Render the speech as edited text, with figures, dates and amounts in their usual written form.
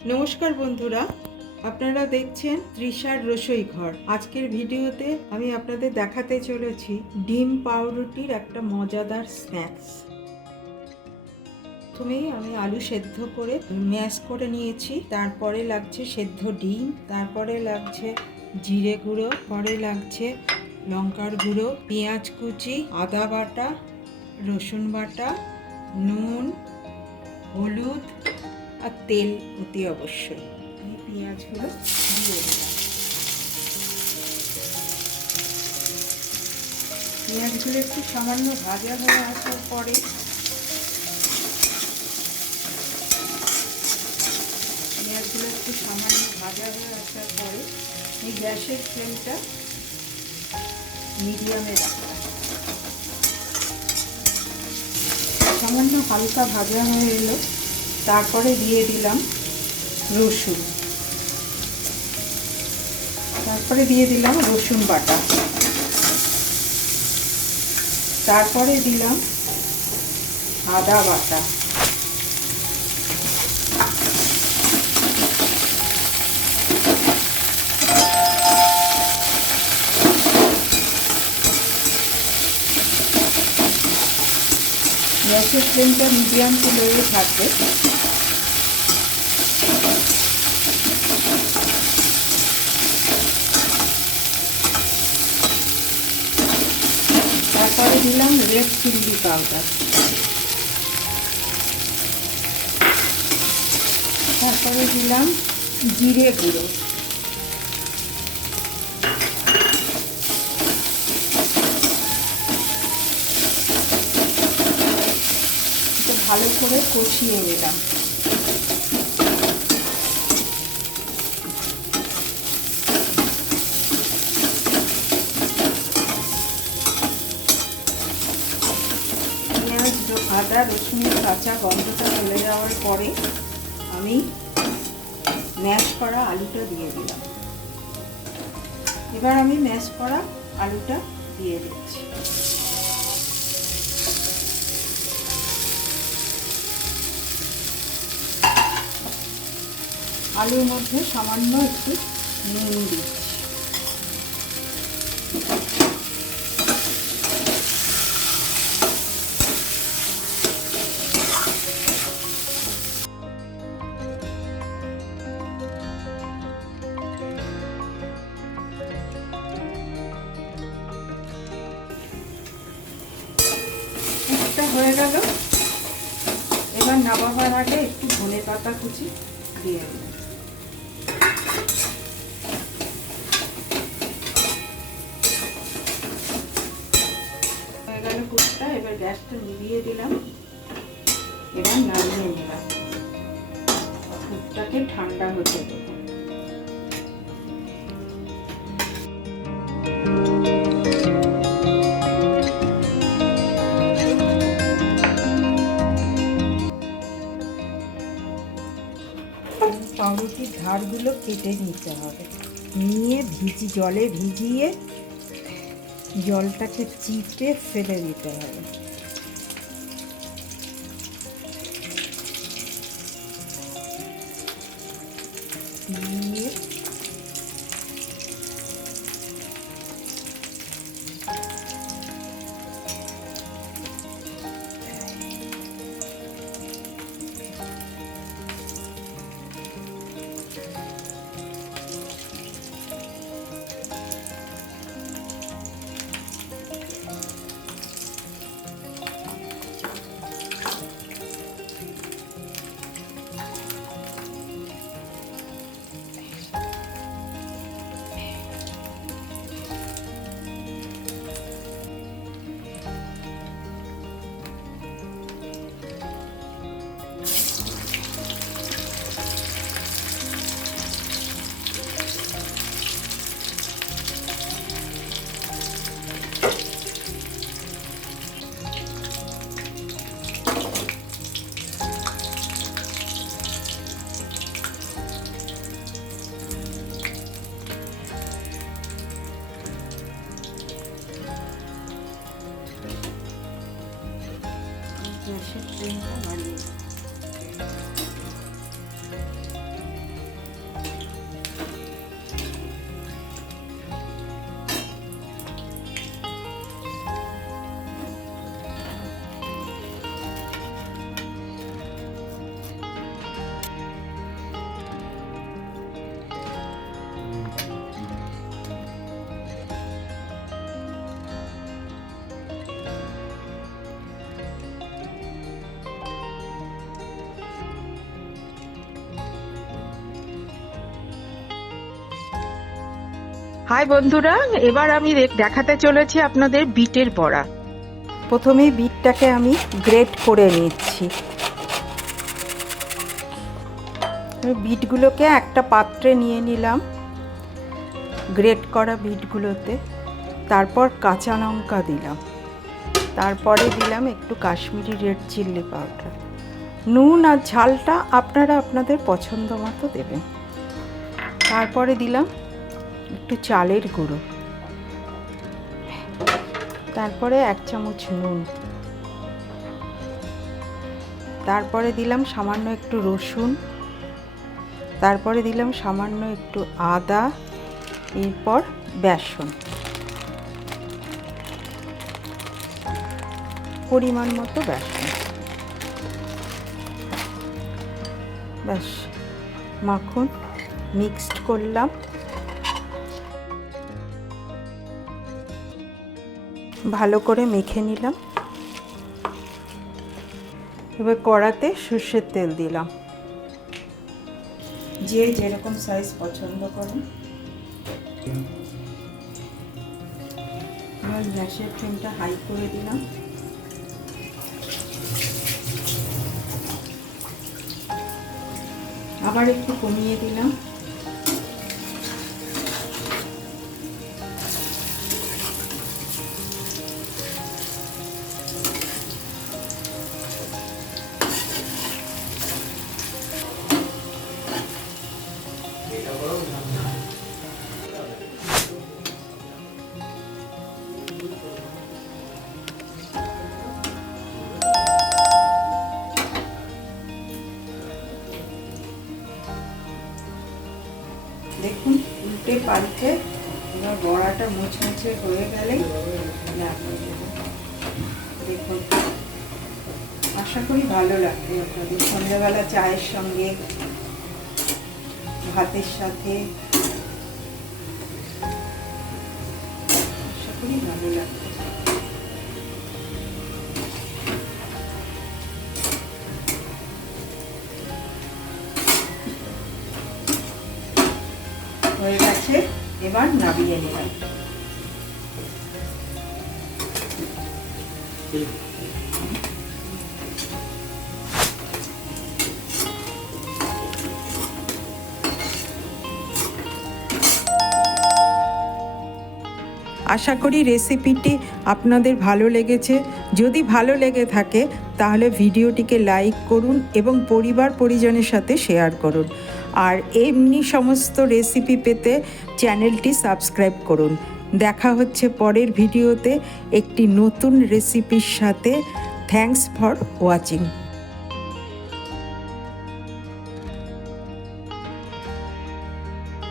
নমস্কার বন্ধুরা, আপনারা দেখছেন তৃষার রসোই ঘর। আজকের ভিডিওতে আমি আপনাদের দেখাতে চলেছি ডিম পাউরুটির একটা মজাদার স্ন্যাক্স। প্রথমেই আমি আলু সেদ্ধ করে ম্যাশ করে নিয়েছি, তারপরে লাগছে সেদ্ধ ডিম, তারপরে লাগছে জিরে গুঁড়ো, পরে লাগছে লঙ্কার গুঁড়ো, পেঁয়াজ কুচি, আদা বাটা, রসুন বাটা, নুন, হলুদ আর তেল অতি অবশ্যই। এই পেঁয়াজগুলো দিয়ে দিলাম। পেঁয়াজগুলো একটু সামান্য ভাজা হয়ে আসার পরে এই গ্যাসের ফ্লেমটা মিডিয়ামে রাখলাম। সামান্য হালকা ভাজা হয়ে এলো, তারপরে দিয়ে দিলাম রসুন, তারপরে দিয়ে দিলাম রসুন বাটা, তারপরে দিলাম আদা বাটা, গ্যাসের ফ্লেমটা মিডিয়াম টু লোয়ে থাকবে। তারপরে দিলাম রেড চিলি পাউডার, তারপরে দিলাম জিরে গুঁড়ো, ভালো করে কষিয়ে নিলাম। পেঁয়াজ আদা রসুনের কাঁচা গন্ধটা চলে যাওয়ার পরে আমি ম্যাশ করা আলুটা দিয়ে দিলাম। এবার আমি ম্যাশ করা আলুটা দিয়ে দিচ্ছি। আলুর মধ্যে সামান্য একটু নুন দিচ্ছি। এটা হয়ে গেল। এবার নামাবার আগে একটু ধনে পাতা কুচি দিয়ে দিলাম। হয়ে গেল কুচটা। এবার গ্যাসটা নিভিয়ে দিলাম। এবার নামিয়ে নিলাম। কুচটাকে ঠান্ডা হতে দেব। পাউরুটির ধারগুলো কেটে নিতে হবে, নিয়ে জলে ভিজিয়ে জলটাকে চিপে ফেলে দিতে হবে। নিয়ে গ্যাসের ফ্লেমটা বাড়িয়ে হাই বন্ধুরা, এবার আমি দেখাতে চলেছি আপনাদের বিটের বড়া। প্রথমে বিটটাকে আমি গ্রেট করে নিচ্ছি। বিটগুলোকে একটা পাত্রে নিয়ে নিলাম, গ্রেট করা বিটগুলোতে। তারপর কাঁচা লঙ্কা দিলাম, তারপরে দিলাম একটু কাশ্মীরি রেড চিলি পাউডার। নুন আর ঝালটা আপনারা আপনাদের পছন্দ মতো দেবেন। তারপরে দিলাম একটু চালের গুঁড়ো, তারপরে 1 চামচ নুন, তারপরে দিলাম সামান্য একটু রসুন, তারপরে দিলাম সামান্য একটু আদা, এরপর বেসন, পরিমাণ মতো বেসন। ব্যাস, মাখন মিক্সড করলাম। ভালো করে মেখে নিলাম। এবার কড়াতে সর্ষের তেল দিলাম, যে যেরকম সাইজ পছন্দ করেন। এবার গ্যাসের ফ্লেমটা হাই করে দিলাম। আবার একটু কমিয়ে দিলাম। দেখুন, উল্টে পাল্টে এবার বড়াটা মুচমুচে হয়ে গেলে দেখুন, আশা করি ভালো লাগবে আপনাদের। সন্ধ্যাবেলা চায়ের সঙ্গে, ভাতের সাথে আশা করি ভালো লাগবে। হয়ে গেছে, এবার নামিয়ে নিলাম। আশা করি রেসিপিটি আপনাদের ভালো লেগেছে। যদি ভালো লেগে থাকে তাহলে ভিডিওটিকে লাইক করুন এবং পরিবার পরিজনের সাথে শেয়ার করুন। আর এমনি সমস্ত রেসিপি পেতে চ্যানেলটি সাবস্ক্রাইব করুন। দেখা হচ্ছে পরের ভিডিওতে একটি নতুন রেসিপির সাথে। Thanks for watching.